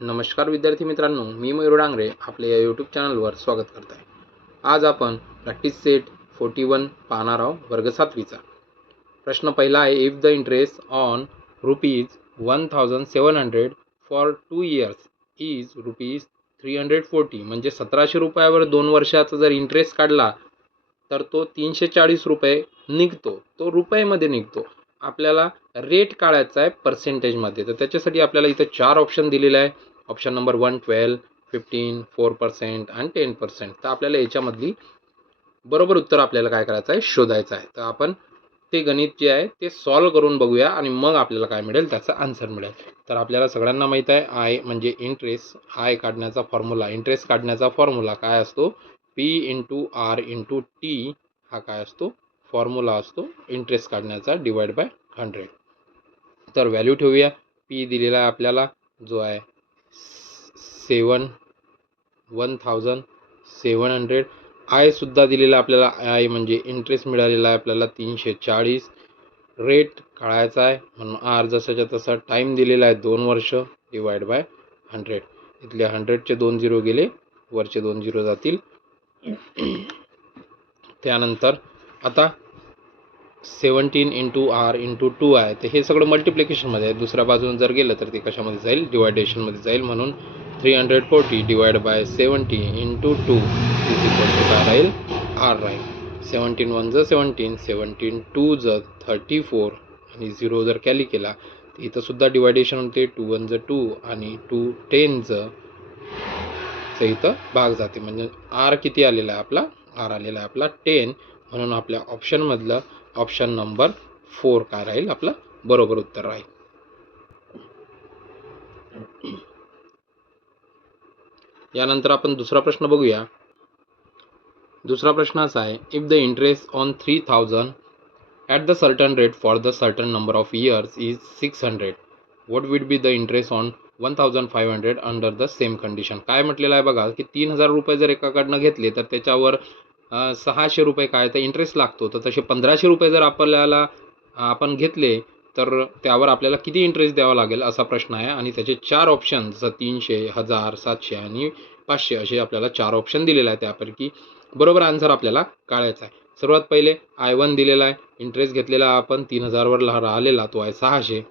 नमस्कार विद्यार्थी मित्रांनो, मी मयूर डांगरे आपल्या या यूट्यूब चॅनलवर स्वागत करत आहे. आज आपण प्रॅक्टिस सेट 41 पाहणार आहोत, वर्ग 7वीचा. प्रश्न पहिला आहे, if the interest on ₹1700 for 2 years is ₹340, म्हणजे 1700 रुपयावर 2 वर्षाचा जर इंटरेस्ट काढला तर तो 340 रुपये निघतो, तो रुपयामध्ये निघतो. आपल्याला रेट काढायचा आहे पर्सेंटेजमध्ये. तर त्याच्यासाठी आपल्याला इथं 4 ऑप्शन दिलेले आहे. ऑप्शन नंबर 1 12, 15, 4% आणि 10%. तर आपल्याला याच्यामधली बरोबर उत्तर आपल्याला काय करायचं आहे, शोधायचं आहे. तर आपण ते गणित जे आहे ते सॉल्व करून बघूया आणि मग आपल्याला काय मिळेल, त्याचा आन्सर मिळेल. तर आपल्याला सगळ्यांना माहीत आहे, आय म्हणजे इंटरेस्ट. आय काढण्याचा फॉर्म्युला, इंटरेस्ट काढण्याचा फॉर्म्युला काय असतो, P × R × T हा काय असतो, फॉर्म्युला असतो इंटरेस्ट काढण्याचा डिवाइड बाय 100. तर व्हॅल्यू ठेवूया. P दिलेला आहे आपल्याला, जो आहे 1700. आय सुद्धा दिलेला आपल्याला, आय म्हणजे इंटरेस्ट मिळालेला आहे आपल्याला 340. रेट काढायचा आहे म्हणून आर जसाच्या तसा. टाईम दिलेला आहे 2 वर्ष डिवाइड बाय 100. इथले 100चे 2 झिरो गेले, वरचे 2 झिरो जातील. त्यानंतर आता 17 × R × 2 आहे, तर हे सगळं मल्टिप्लिकेशनमध्ये आहे. दुसऱ्या बाजून जर गेलं तर ते कशामध्ये जाईल, डिवायडेशनमध्ये जाईल. म्हणून 340 divide by 70 × 2 is equal to काय राहील, R राहील. 17 1 ज 17, 17 2 ज 34 आणि 0 जर कॅली केला तर इथं सुद्धा डिवायडेशन होते. 2 1 ज 2 आणि 2 10 ज इथं भाग जाते. म्हणजे R किती आलेला आहे आपला, R आलेला आहे आपला 10. म्हणून आपल्या ऑप्शनमधलं ऑप्शन नंबर 4 काय राहील, आपलं बरोबर उत्तर राहील. यानंतर आपण दुसरा प्रश्न बघूया. दुसरा प्रश्न असा आहे, if the interest on 3000 at the certain rate for the certain number of years is 600, what will be the interest on 1500 under the same condition. काय म्हटलेलं आहे बघा, की 3000 रुपये जर एकाकडनं घेतले तर त्याच्यावर 600 रुपये काय तर इंटरेस्ट लागतो. तर तसे 1500 रुपये जर आपल्याला आपण घेतले तर त्यावर आपल्याला किती इंटरेस्ट द्यावा लागेल, असा प्रश्न आहे. आणि त्याचे 4 ऑप्शन, जसं 300, 1000, 700 आणि 500 असे आपल्याला 4 ऑप्शन दिलेले आहे. त्यापैकी बरोबर आन्सर आपल्याला काढायचा आहे. सर्वात पहिले I1 दिलेला आहे, इंटरेस्ट घेतलेला आपण 3000वर राहिलेला, तो आहे 600.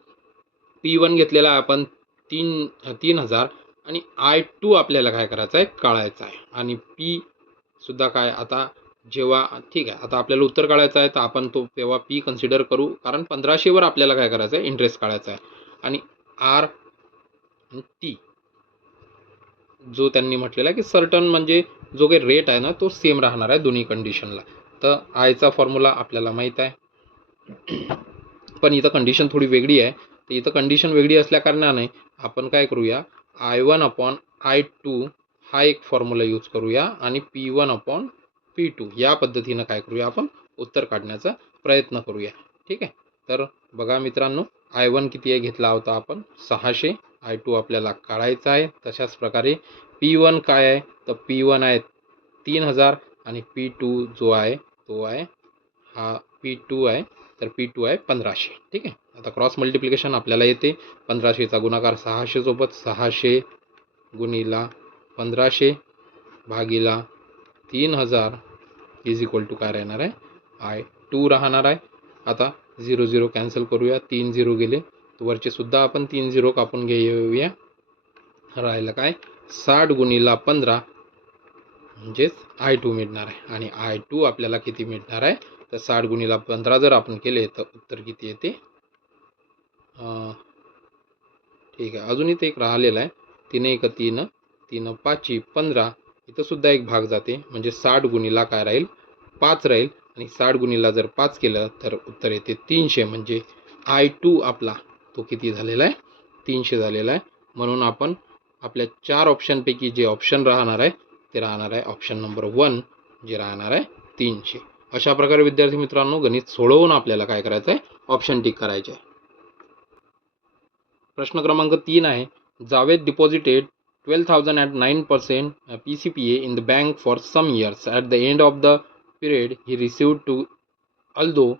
P1 घेतलेला आपण 3000 आणि I2 आपल्याला काय करायचं आहे, काढायचा आहे. आणि P सुद्धा काय, आता जेव्हा ठीक आहे, आता आपल्याला उत्तर काढायचं आहे तर आपण तो तेव्हा P कन्सिडर करू, कारण 1500वर आपल्याला काय करायचं आहे, इंटरेस्ट काढायचा आहे. आणि R आणि T जो त्यांनी म्हटलेला आहे की सर्टन म्हणजे जो काही रेट आहे ना तो सेम राहणार आहे दोन्ही कंडिशनला. तर आयचा फॉर्म्युला आपल्याला माहीत आहे, पण इथं कंडिशन थोडी वेगळी आहे. तर इथं कंडिशन वेगळी असल्या कारणाने आपण काय करूया, I1/I2 हा एक फॉर्म्युला यूज करूया आणि P1/P2 या पद्धतीनं काय करूया, आपण उत्तर काढण्याचा प्रयत्न करूया. ठीक आहे. तर बघा मित्रांनो, I1 किती आहे घेतला होता आपण, 600. I2 आपल्याला काढायचा आहे. तशाच प्रकारे P1 काय आहे, तर P1 आहे 3000 आणि P2 जो आहे तो आहे हा P2 आहे, तर P2 आहे 1500. ठीक आहे. आता क्रॉस मल्टिप्लिकेशन आपल्याला येते. 1500चा गुणाकार 600 सोबत, 600 गुणिला 1500 भागिला 3000 इज इक्वल टू काय राहणार आहे, I2 राहणार आहे. आता 0 0 कॅन्सल करूया, 3 0 गेले, वरचे सुद्धा आपण 3 0 कापून घेऊया. राहिलं काय, 60 गुणिला 15 म्हणजेच I2 मिळणार आहे. आणि I2 आपल्याला किती मिळणार आहे, तर 60 गुणिला 15 जर आपण केले तर उत्तर किती येते, ठीक आहे, अजून इथे एक राहिलेला आहे, 3 1 3, 3 5 15, इथं सुद्धा एक भाग जाते. म्हणजे 60 गुणिला काय राहील, 5 राहील. आणि 60 गुणिला जर 5 केलं तर उत्तर येते 300. म्हणजे I2 आपला तो किती झालेला आहे, 300 झालेला आहे. म्हणून आपण आपल्या 4 ऑप्शनपैकी जे ऑप्शन राहणार आहे ते राहणार आहे ऑप्शन नंबर 1, जे राहणार आहे 300. अशा प्रकारे विद्यार्थी मित्रांनो, गणित सोडवून आपल्याला काय करायचं आहे, ऑप्शन टिक करायचे आहे. प्रश्न क्रमांक 3 आहे, Javed deposited 12,000 at 9% PCPA in the bank for some years. At the end of the period, he received to although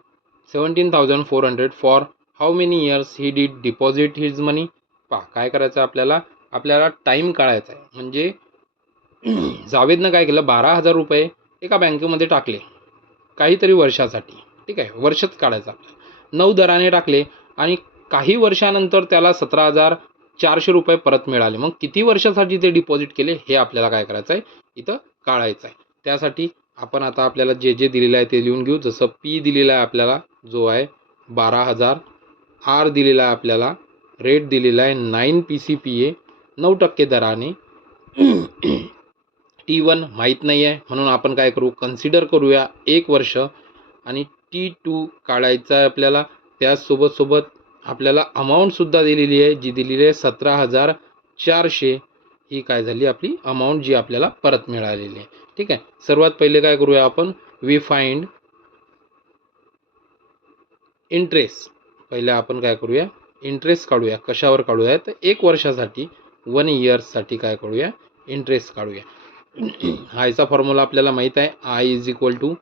17,400. For how many years he did deposit his money? पहा काय करायचं आपल्याला, आपल्याला टाईम काढायचा आहे. म्हणजे जावेदनं काय केलं, 12,000 रुपये एका बँकेमध्ये टाकले काहीतरी वर्षासाठी. ठीक आहे, वर्षच काढायचं आपल्याला. 9 दराने टाकले आणि काही वर्षानंतर त्याला 17,400 रुपये परत मिळाले. मग किती वर्षासाठी ते डिपॉझिट केले हे आपल्याला काय करायचं आहे, इथं काढायचं आहे. त्यासाठी आपण आता आपल्याला जे जे दिलेलं आहे ते लिहून घेऊ. जसं पी दिलेला आहे आपल्याला जो आहे 12,000, आर दिलेला आहे आपल्याला, रेट दिलेला आहे 9 PCPA 9% दराने. T1 माहीत नाही आहे म्हणून आपण काय करू, कन्सिडर करूया 1 वर्ष. आणि T2 काढायचा आहे आपल्याला. त्यासोबत आपल्याला अमाऊंटसुद्धा दिलेली आहे, जी दिलेली आहे 17,400. ही काय झाली आपली अमाऊंट, जी आपल्याला परत मिळालेली आहे. ठीक आहे, सर्वात पहिले काय करूया आपण, वी फाइंड इंटरेस्ट. पहिले आपण काय करूया, इंटरेस्ट काढूया. कशावर काढूया, तर 1 वर्षासाठी 1 इयर्ससाठी काय करूया, इंटरेस्ट काढूया. हायचा फॉर्म्युला आपल्याला माहीत आहे, I is equal to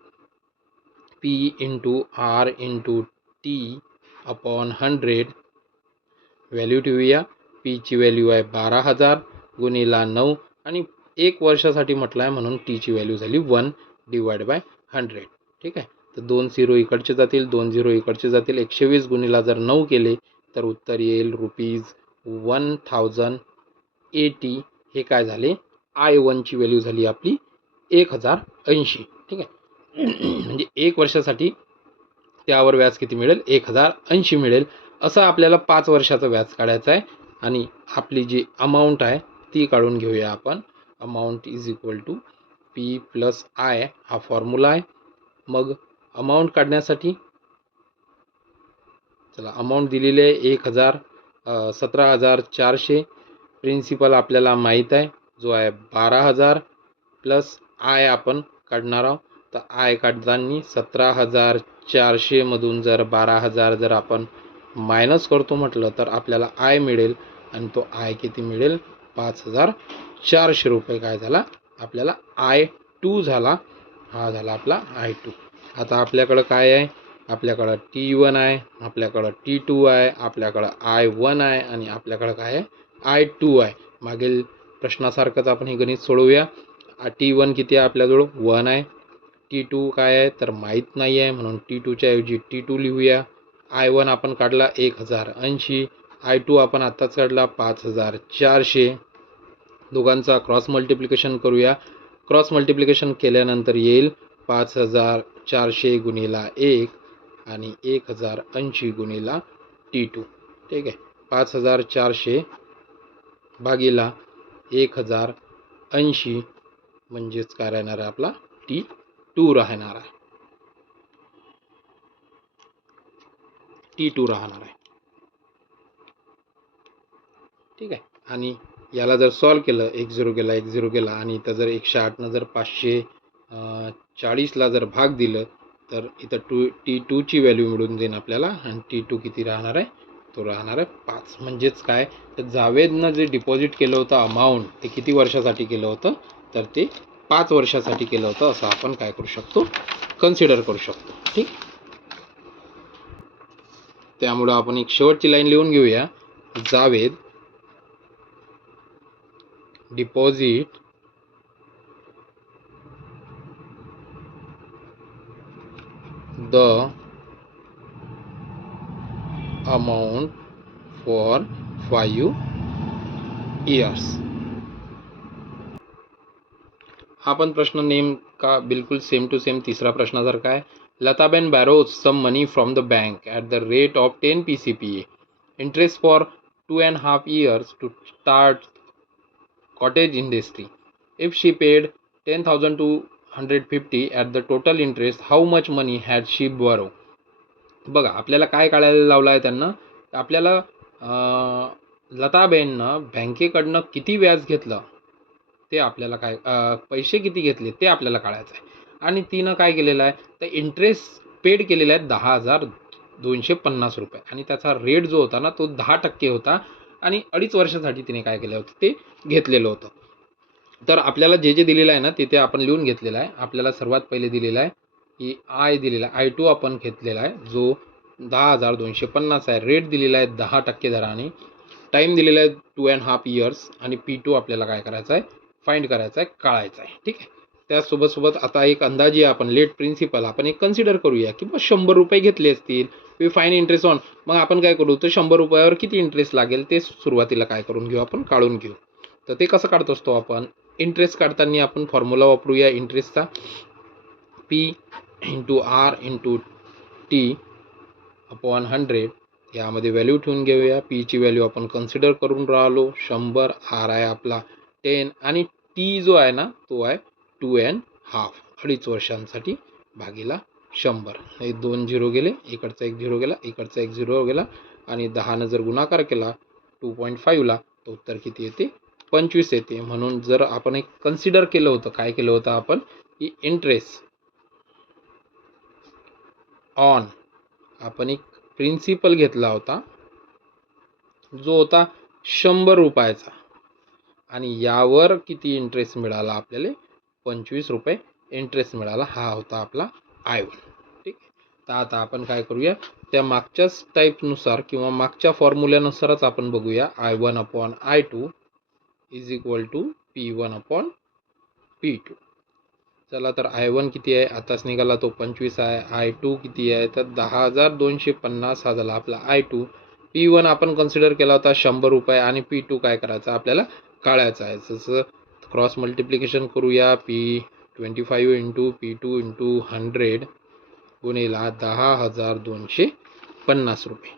P into R into T upon 100. Value ठेवूया. पीची व्हॅल्यू आहे 12,000 गुणिला 9 आणि 1 वर्षासाठी म्हटलं आहे म्हणून टीची व्हॅल्यू झाली 1/100. ठीक आहे, तर 2 0 इकडचे जातील, 2 0 इकडचे जातील. 120 गुणिला जर 9 केले तर उत्तर येईल ₹1080. हे काय झाले, I1ची व्हॅल्यू झाली आपली 1080. ठीक आहे, म्हणजे 1 वर्षासाठी त्यावर व्याज किती मिळेल, 1080 मिळेल. असं आपल्याला 5 वर्षाचं व्याज काढायचं आहे. आणि आपली जी अमाऊंट आहे ती काढून घेऊया आपण. Amount is equal to P plus I हा फॉर्म्युला आहे. मग अमाऊंट काढण्यासाठी चला, अमाऊंट दिलेली आहे 17,400. प्रिन्सिपल आपल्याला माहीत आहे जो आहे 12,000 प्लस आय आपण काढणार आहोत. तर आय काढताना 17,400 मधून जर 12,000 जर आपण मायनस करतो म्हटलं तर आपल्याला आय मिळेल. आणि तो आय किती मिळेल, 5,400 रुपये काय झाला आपल्याला I2 झाला. हा झाला आपला I2. आता आपल्याकडं काय आहे, आपल्याकडं T1 आहे, आपल्याकडं T2 आहे, आपल्याकडं I1 आहे आणि आपल्याकडं काय आहे, I2 आहे. मागील प्रश्नासारखंच आपण हे गणित सोडवूया. T1 किती आहे आपल्याजवळ, 1 आहे. T2 काय आहे तर माहीत नाही आहे म्हणून T2च्या ऐवजी T2 लिहूया. I1 आपण काढला 1080, I2 आपण आत्ताच काढला 5,400. दोघांचा क्रॉस मल्टिप्लिकेशन करूया. क्रॉस मल्टिप्लिकेशन केल्यानंतर येईल 5,400 गुणिला 1 आणि 1080 गुणिला T2. ठीक आहे, 5,400 भागीला 1080 म्हणजेच काय राहणार आहे आपला T2 राहणार आहे. T2 राहणार आहे. ठीक आहे, आणि याला जर सॉल्व केलं, 1 गेला 1 गेला आणि इथं जर 108 जर 540ला जर भाग दिलं तर इथं T2ची व्हॅल्यू मिळून देईन आपल्याला. आणि T2 किती राहणार आहे, तो राहणार आहे 5. म्हणजेच काय, तर जावेदनं जे डिपॉझिट केलं होतं अमाऊंट ते किती वर्षासाठी केलं होतं, तर ते 5 वर्षासाठी केलं होतं. असं आपण काय करू शकतो, कन्सिडर करू शकतो. ठीक, त्यामुळं आपण एक शेवटची लाईन लिहून घेऊया. Javed deposit the amount for 5 years. हा पण प्रश्न नेमका बिलकुल सेम टू सेम तिसरा प्रश्नासारखा आहे. लताबेन borrows some money from the bank at the rate of 10 PCPA. Interest for 2.5 years to start cottage industry. If she paid 10,250 at the total interest, how much money had she borrowed? बघा, आपल्याला काय काढायला लावलं आहे त्यांना, आपल्याला लताबेननं बँकेकडनं किती व्याज घेतलं ते आपल्याला काय, पैसे किती घेतले ते आपल्याला काढायचं आहे. आणि तिनं काय केलेलं आहे, तर इंटरेस्ट पेड केलेला आहे 10,250 रुपये आणि त्याचा रेट जो होता ना तो 10% होता. आणि 2.5 वर्षासाठी तिने काय केलं होतं, ते घेतलेलं होतं. तर आपल्याला जे जे दिलेलं आहे ना तिथे आपण लिहून घेतलेलं आहे. आपल्याला सर्वात पहिले दिलेलं आहे की आय दिलेला आहे, I2 आपण घेतलेला आहे जो 10,250 आहे. रेट दिलेला आहे 10% दराने. टाईम दिलेला आहे 2.5 इयर्स आणि P2 आपल्याला काय करायचं आहे, फाइंड करायचं आहे, काढायचं आहे. ठीक आहे. त्यासोबत आता एक अंदाजे आपण लेट प्रिन्सिपल आपण एक कन्सिडर करूया की 100 रुपये घेतले असतील, वी फाईन इंटरेस्ट ऑन. मग आपण काय करू, तर 100 रुपयावर किती इंटरेस्ट लागेल ते सुरुवातीला काय करून घेऊ, आपण काढून घेऊ. तर ते कसं काढत असतो आपण, इंटरेस्ट काढताना आपण फॉर्म्युला वापरूया इंटरेस्टचा, P into R into T upon 100. यामध्ये व्हॅल्यू ठेवून घेऊया. Pची व्हॅल्यू आपण कन्सिडर करून राहिलो 100, R आहे आपला 10 आणि T जो आहे ना तो आहे 2.5, 2.5 वर्षांसाठी भागीला 100. हे 2 झिरो गेले, इकडचा 1 झिरो गेला, इकडचा 1 झिरो गेला आणि 10 जर गुणाकार केला 2.5ला तर उत्तर किती येते, 25 येते. म्हणून जर आपण एक कन्सिडर केलं होतं, काय केलं होतं आपण, की इंटरेस्ट ऑन, आपण एक प्रिन्सिपल घेतला होता जो होता 100 रुपयाचा आणि यावर किती इंटरेस्ट मिळाला आपल्याला, 25 रुपये इंटरेस्ट मिळाला. हा होता आपला I1. ठीक आहे. तर आता आपण काय करूया, त्या मागच्याच टाईपनुसार किंवा मागच्या फॉर्म्युल्यानुसारच आपण बघूया. I1 upon I2 is equal to P1 upon P2. चला तर I1 किती आहे, आताच निघाला तो 25 आहे. I2 किती आहे, तर 10,250 हा झाला आपला I2. P1 आपण कन्सिडर केला होता 100 रुपये आणि P2 काय करायचा आपल्याला, काढायचा आहे. जसं क्रॉस मल्टिप्लिकेशन करूया, P25 इंटू P2 इंटू 100 गुणिला 10,250 रुपये.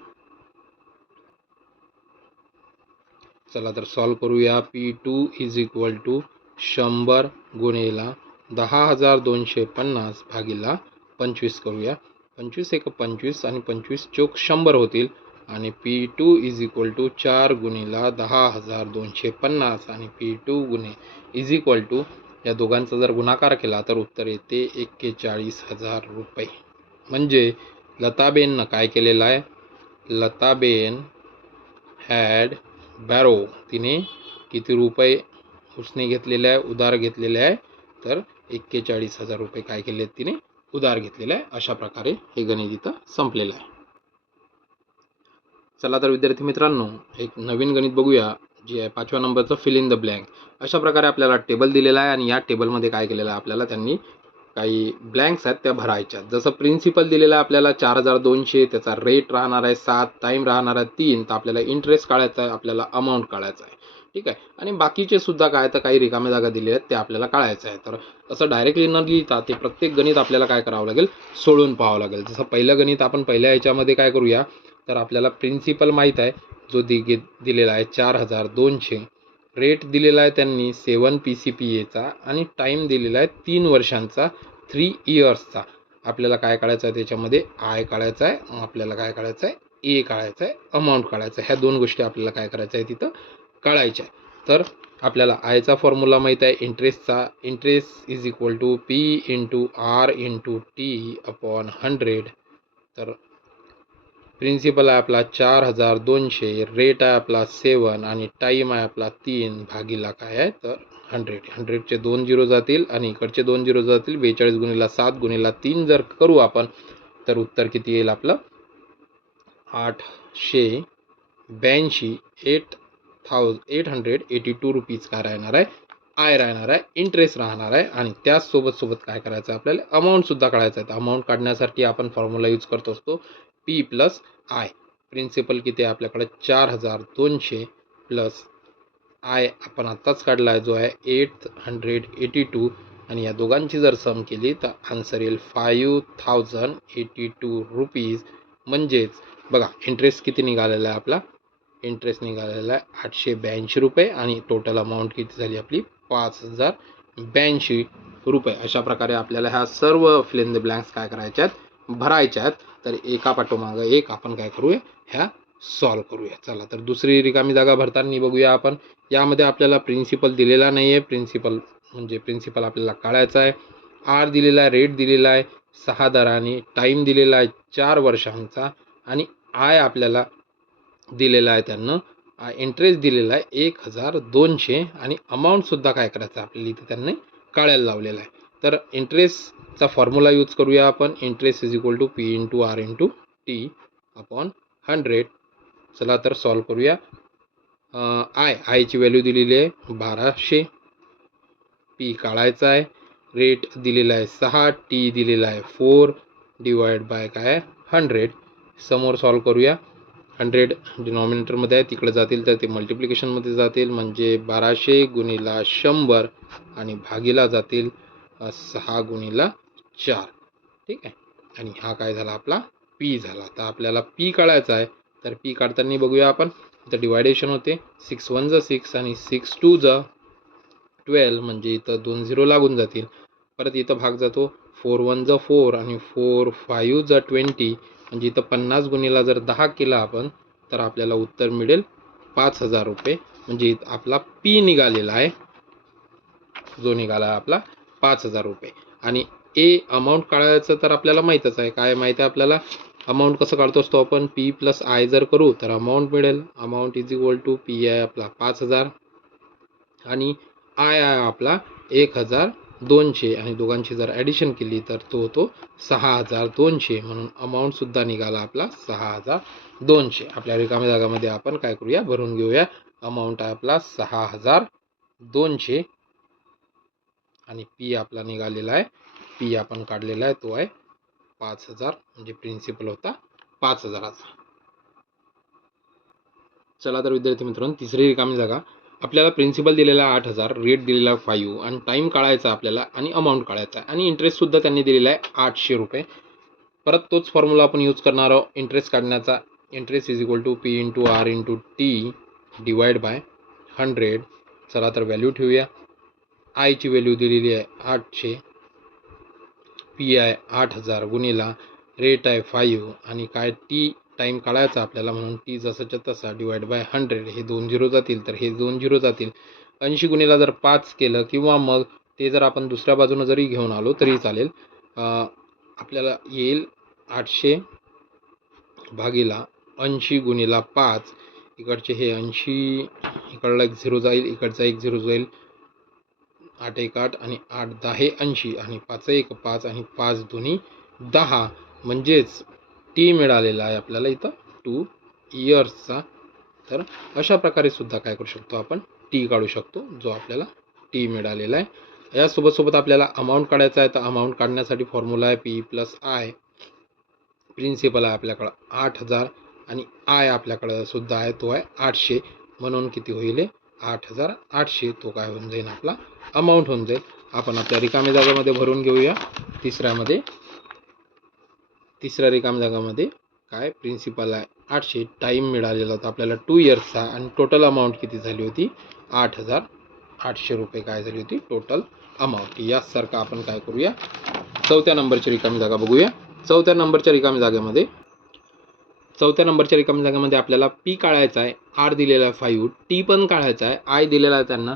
चला तर सॉल्व करूया. P2 इज इक्वल टू 100 गुणिला 10,250 भागीला 25 करूया. 25 एक 25 आणि 25 चोक 100 होतील आणि P2 इज इक्वल टू 4 गुणिला 10,250 आणि P2 गुणे इज इक्वल टू, या दोघांचा जर गुणाकार केला तर उत्तर येते 41,000 रुपये. म्हणजे लताबेननं काय केलेलं आहे, लताबेन हॅड बॅरो, तिने किती रुपये उसने घेतलेले आहे, उधार घेतलेले आहे, तर 41,000 रुपये काय केले तिने, उधार घेतलेले आहे. अशा प्रकारे हे गणित इथं संपलेलं आहे. चला तर विद्यार्थी मित्रांनो, एक नवीन गणित बघूया, जे आहे 5व्या नंबरचं फिल इन द ब्लँक. अशा प्रकारे आपल्याला टेबल दिलेला आहे आणि या टेबलमध्ये काय केलेलं आहे, आपल्याला त्यांनी काही ब्लँक्स आहेत त्या भरायच्या. जसं प्रिन्सिपल दिलेला आहे आपल्याला 4,200, त्याचा रेट राहणार आहे 7, टाईम राहणार आहे 3, तर आपल्याला इंटरेस्ट काढायचा आहे, आपल्याला अमाऊंट काढायचा आहे. ठीक आहे. आणि बाकीचे सुद्धा काय, तर काही रिकाम्या जागा दिल्या आहेत त्या आपल्याला काढायचं आहे. तर असं डायरेक्टली न लिहिता ते प्रत्येक गणित आपल्याला काय करावं लागेल, सोडून पाहावं लागेल. जसं पहिलं गणित आपण पहिल्या ह्याच्यामध्ये काय करूया, तर आपल्याला प्रिन्सिपल माहीत आहे जो दिलेला आहे 4,200, रेट दिलेला आहे त्यांनी 7 PCPAचा आणि टाईम दिलेला आहे 3 वर्षांचा, 3 इयर्सचा. आपल्याला काय काढायचं आहे, त्याच्यामध्ये I काढायचा आहे, आपल्याला काय काढायचं आहे, A काढायचं आहे, अमाऊंट काढायचं आहे. ह्या दोन गोष्टी आपल्याला काय करायच्या आहे, तिथं काढायच्या आहे. तर आपल्याला आयचा फॉर्म्युला माहीत आहे इंटरेस्टचा, interest is equal to P into R into T upon 100. तर प्रिन्सिपल आहे आपला 4,200, रेट आहे आपला 7 आणि टाईम आहे आपला 3 भागीला काय आहे, तर 100. 100चे 2 झिरो जातील आणि इकडचे 2 झिरो जातील. 42 गुणिला 7 गुणिला 3 जर करू आपण तर उत्तर किती येईल आपलं, 882, 882 रुपीज काय राहणार आहे, आय राहणार आहे, इंटरेस्ट राहणार आहे. आणि त्याचसोबत काय करायचं आहे, आपल्याला अमाऊंटसुद्धा काढायचं आहे. अमाऊंट काढण्यासाठी आपण फॉर्म्युला यूज करत असतो P प्लस आय. प्रिन्सिपल किती आहे आपल्याकडे 4,200 प्लस आय आपण आत्ताच काढला आहे जो आहे 882 आणि या दोघांची जर सम केली तर आन्सर येईल 5,082 रुपीज. म्हणजेच बघा इंटरेस्ट किती निघालेला आहे आपला, इंटरेस्ट निघालेला आहे 882 रुपये आणि टोटल अमाऊंट किती झाली आपली 5,082 रुपये. अशा प्रकारे आपल्याला ह्या सर्व फिल इन द ब्लँक्स काय करायच्या आहेत, भरायच्या आहेत. तर एका पाठोमागं एक आपण काय करूया, ह्या सॉल्व करूया. चला तर दुसरी रिकामी जागा भरताना बघूया आपण. यामध्ये आपल्याला प्रिन्सिपल दिलेला नाही आहे, प्रिन्सिपल आपल्याला काढायचा आहे. आर दिलेला आहे, रेट दिलेला आहे 6 दराने, टाईम दिलेला आहे 4 वर्षांचा आणि आय आपल्याला दिलेला आहे त्यांना, इंटरेस्ट दिलेला आहे 1,200 आणि अमाऊंटसुद्धा काय करायचं आपल्याला इथे त्यांनी काढायला लावलेला आहे. तर इंटरेस्टचा फॉर्म्युला यूज करूया आपण. Interest is equal to P into R into T upon 100. चला तर सॉल्व करूया. आयची व्हॅल्यू दिलेली आहे 1200, पी काढायचा आहे, रेट दिलेला आहे 6, टी दिलेला आहे 4 डिवाइड बाय काय 100. समोर सॉल्व करूया. 100 डिनॉमिनेटरमध्ये आहे, तिकडे जातील तर ते मल्टिप्लिकेशनमध्ये जातील, म्हणजे 1200 गुणिला 100 आणि भागीला जातील 6 गुणिला 4. ठीक आहे. आणि हा काय झाला आपला पी झाला. तर आपल्याला पी काढायचा आहे, तर पी काढताना बघूया आपण. इथं डिवायडेशन होते, 6 1 जा 6 आणि 6 2 जा 12, म्हणजे इथं 2 0 लागून जातील. परत इथं भाग जातो, 4 1 जा 4 आणि 4 5 जा 20, म्हणजे इथं 50 गुणिला जर 10 केला आपण तर आपल्याला उत्तर मिळेल 5000 रुपये. म्हणजे आपला पी निघालेला आहे, जो निघाला आपला 5000 रुपये. आणि ए अमाऊंट काढायचं तर आपल्याला माहीतच आहे. काय माहीत आहे आपल्याला अमाऊंट कसं काढतो असतो आपण, पी प्लस आय जर करू तर अमाऊंट मिळेल. Amount is equal to P आहे आपला 5000 आणि आय आहे आपला 1200, आणि दोघांची जर ॲडिशन केली तर तो होतो 6200. म्हणून अमाऊंटसुद्धा निघाला आपला 6200. आपल्या रिकाम्या जागामध्ये आपण काय करूया, भरून घेऊया. अमाऊंट आहे आपला 6200 आणि पी आपला निघालेला आहे, पी आपण काढलेला आहे, तो आहे 5000, म्हणजे प्रिन्सिपल होता 5000चा. चला तर विद्यार्थी मित्रांनो, तिसरी रिकामी जागा. आपल्याला प्रिन्सिपल दिलेला 8000, रेट दिलेला 5 आणि टाईम काढायचा आपल्याला आणि अमाऊंट काढायचा आहे आणि इंटरेस्टसुद्धा त्यांनी दिलेला आहे 800 रुपये. परत तोच फॉर्म्युला आपण यूज करणार आहोत इंटरेस्ट काढण्याचा. Interest is equal to P into R into T divide by 100. चला तर व्हॅल्यू ठेवूया. आयची व्हॅल्यू दिलेली आहे 800, पी आहे 8000 गुणिला रेट आहे 5 आणि काय टी टाईम काढायचा आपल्याला, म्हणून टी जसाच्या तसा डिवाइड बाय 100. हे 2 0 जातील तर हे 2 0 जातील. 80 गुणिला जर 5 केलं किंवा मग ते जर आपण दुसऱ्या बाजूनं जरी घेऊन आलो तरी चालेल. आपल्याला येईल 800 भागीला 80 गुणिला 5. इकडचे हे 80, इकडला 1 0 जाईल, इकडचा 1 0 जाईल. 8 1 8 आणि 8 10 हे 80 आणि 5 1 5 आणि 5 दोन्ही 10, म्हणजेच टी मिळालेला आहे आपल्याला इथं 2 इयर्सचा. तर अशा प्रकारे सुद्धा काय करू शकतो आपण, टी काढू शकतो, जो आपल्याला टी मिळालेला आहे. यासोबत आपल्याला अमाऊंट काढायचा आहे, तर अमाऊंट काढण्यासाठी फॉर्म्युला आहे पी प्लस आय. प्रिन्सिपल आहे आपल्याकडं 8000 आणि आय आपल्याकडं सुद्धा आहे, तो आहे 800. म्हणून किती होईल 8800. तो काय होऊन जाईल आपला अमाऊंट होऊन जाईल. आपण आपल्या रिकाम्या जागामध्ये भरून घेऊया. तिसऱ्या रिकाम्या जागामध्ये काय प्रिन्सिपल आहे 800, टाईम मिळालेला होता आपल्याला 2 इयर्सचा आणि टोटल अमाऊंट किती झाली होती 8800 रुपये काय झाली होती टोटल अमाऊंट. यासारखं आपण काय करूया, चौथ्या नंबरची रिकामी जागा बघूया. चौथ्या नंबरच्या रिकामी जागेमध्ये आपल्याला पी काढायचा आहे, आर दिलेला आहे 5, टी पण काढायचा आहे, आय दिलेला आहे त्यांना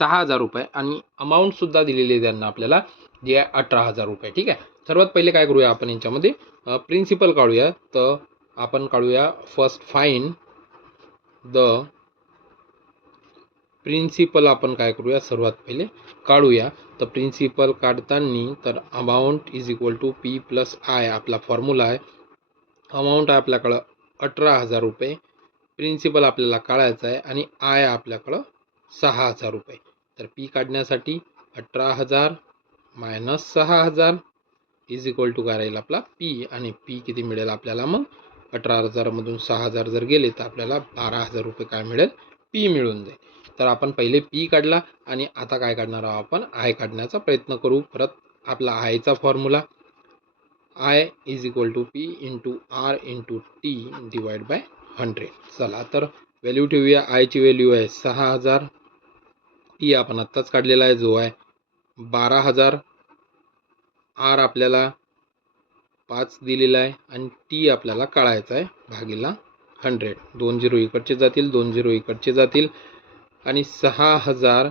6000 रुपये आणि अमाऊंटसुद्धा दिलेली आहे त्यांना आपल्याला, जे आहे 18000 रुपये. ठीक आहे. सर्वात पहिले काय करूया आपण यांच्यामध्ये प्रिन्सिपल काढूया. तर आपण काढूया फर्स्ट फाईन द प्रिन्सिपल. आपण काय करूया सर्वात पहिले काढूया. तर प्रिन्सिपल काढताना तर amount is equal to P plus I आपला फॉर्म्युला आहे. अमाऊंट आहे आपल्याकडं 18000 रुपये, प्रिन्सिपल आपल्याला काढायचं आहे आणि आय आपल्याकडं 6000 रुपये. तर पी काढण्यासाठी 18000 मायनस 6000 इज इक्वल टू काय राहील आपला पी. आणि पी किती मिळेल आपल्याला, मग 18000मधून 6000 जर गेले तर आपल्याला 12000 रुपये काय मिळेल, पी मिळून जाईल. तर आपण पहिले पी काढला आणि आता काय काढणार आहोत आपण, आय काढण्याचा प्रयत्न करू. परत आपला आयचा formula I is equal to P into R into T divide by 100. चला तर व्हॅल्यू ठेवूया. आयची व्हॅल्यू आहे 6000, टी आपण आत्ताच काढलेला आहे जो आहे 12000, आर आपल्याला 5 दिलेला आहे आणि टी आपल्याला काढायचा आहे भागीला 100. 2 0 इकडचे जातील, 2 0 इकडचे जातील आणि 6000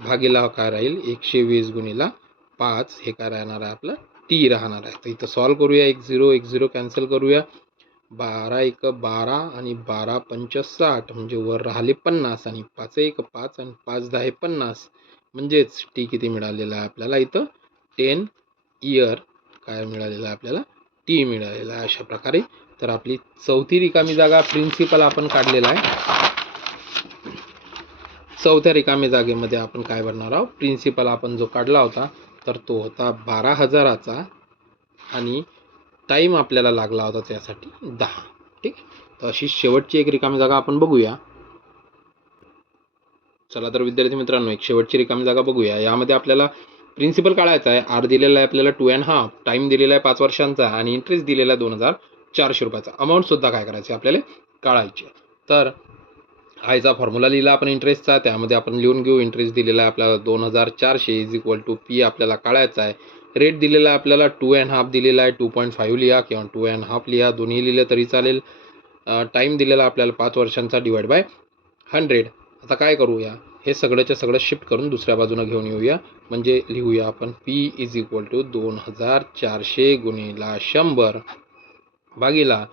भागीला काय राहील 120 गुणिला 5. हे काय राहणार आहे आपलं टी राहणार आहे. तर इथं सॉल्व करूया. 1 0 कॅन्सल करूया. 12 1 12 आणि 12 5 60, म्हणजे वर राहिले 50 आणि 5 1 5 आणि 5 10 50, म्हणजेच टी किती मिळालेला आहे आपल्याला इथं 10 इयर काय मिळालेलं आहे आपल्याला टी मिळालेला आहे. अशा प्रकारे तर आपली चौथी रिकामी जागा प्रिन्सिपल आपण काढलेला आहे. चौथ्या रिकाम्या जागेमध्ये आपण काय भरणार आहोत, प्रिन्सिपल आपण जो काढला होता तर तो होता 12,000चा आणि टाईम आपल्याला लागला होता त्यासाठी 10. ठीक आहे, तर अशी शेवटची एक रिकामी जागा आपण बघूया. चला तर विद्यार्थी मित्रांनो, एक शेवटची रिकामी जागा बघूया. यामध्ये आपल्याला प्रिन्सिपल काढायचा आहे. आर दिलेला आहे आपल्याला 2.5, टाईम दिलेला आहे 5 वर्षांचा आणि इंटरेस्ट दिलेला आहे 2,400 रुपयाचा. अमाऊंटसुद्धा काय करायची आपल्याला काढायची. तर आयचा फॉर्म्युला लिहिला आपण इंटरेस्टचा, त्यामध्ये आपण लिहून घेऊ. इंटरेस्ट दिलेला आहे आपल्याला 2,400 इज इक्वल टू पी आपल्याला काढायचा आहे. रेट दिलेला आहे आपल्याला 2.5 दिलेला आहे, 2.5 लिहा किंवा 2.5 लिहा, दोन्ही लिहिलं तरी चालेल. टाईम दिलेला आपल्याला 5 वर्षांचा डिवाइड बाय 100. आता काय करूया, हे सगळंच्या सगळं शिफ्ट करून दुसऱ्या बाजूला घेऊन येऊया. म्हणजे लिहूया आपण पी इज इक्वल टू 2,400 गुणिला 100 भागीला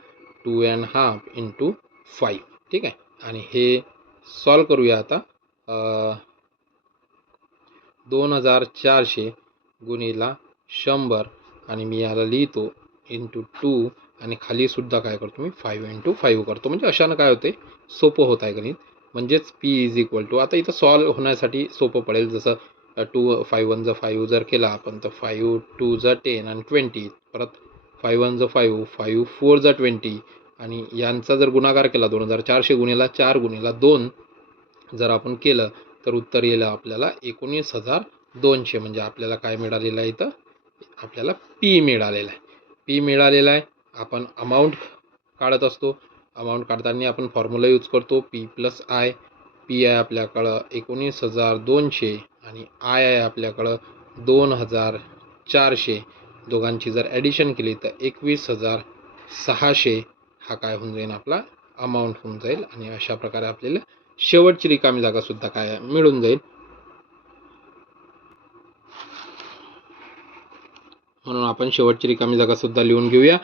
2.5 इंटू 5. ठीक आहे, आणि हे सॉल्व करूया आता. 2,400 गुणिला 100 आणि मी याला लिहितो इंटू 2 आणि खाली सुद्धा काय करतो मी 5 इंटू 5 करतो. म्हणजे अशानं काय होते, सोपं होत आहे गणित. म्हणजेच पी इज इक्वल टू, आता इथं सॉल्व होण्यासाठी सोपं पडेल. जसं 5 1 ज 5 जर केला आपण तर 5 2 ज 10 आणि 20, परत 5 1 ज 5 5 4 ज 20 आणि यांचा जर गुणाकार केला 2,400 गुणिला 4 गुणिला 2 जर आपण केलं तर उत्तर येईल आपल्याला 19,200. म्हणजे आपल्याला काय मिळालेलं आहे, इथं आपल्याला पी मिळालेला आहे. पी मिळालेला आहे. आपण अमाऊंट काढत असतो. अमाऊंट काढताना आपण फॉर्म्युला यूज करतो पी प्लस आय. पी आहे आपल्याकडं 19,200 आणि आय आहे आपल्याकडं 2,400. दोघांची जर ॲडिशन केली तर 21,600 हा काय होऊन जाईल, आपला अमाऊंट होऊन जाईल. आणि अशा प्रकारे आपल्याला शेवटची रिकामी जागासुद्धा काय मिळून जाईल. म्हणून आपण शेवटची रिकामी जागासुद्धा लिहून घेऊया.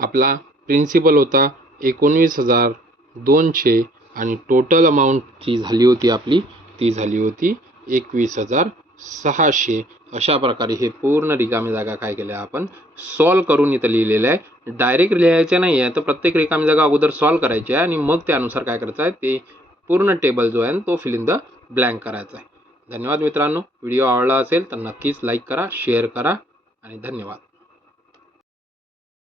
आपला प्रिन्सिपल होता 19,200 आणि टोटल अमाऊंट जी झाली होती आपली ती झाली होती 21,600. अशा प्रकारे हे पूर्ण रिकामी जागा काय केल्या आपण सॉल्व करून इथं लिहिलेलं आहे. डायरेक्ट लिहायचं नाही आहे, तर प्रत्येक रिकामी जागा अगोदर सॉल्व करायची आहे आणि मग त्यानुसार काय करायचं आहे, ते पूर्ण टेबल जो आहे तो फिल इन द ब्लँक करायचा आहे. धन्यवाद मित्रांनो. व्हिडिओ आवडला असेल तर नक्कीच लाईक करा, शेअर करा आणि धन्यवाद.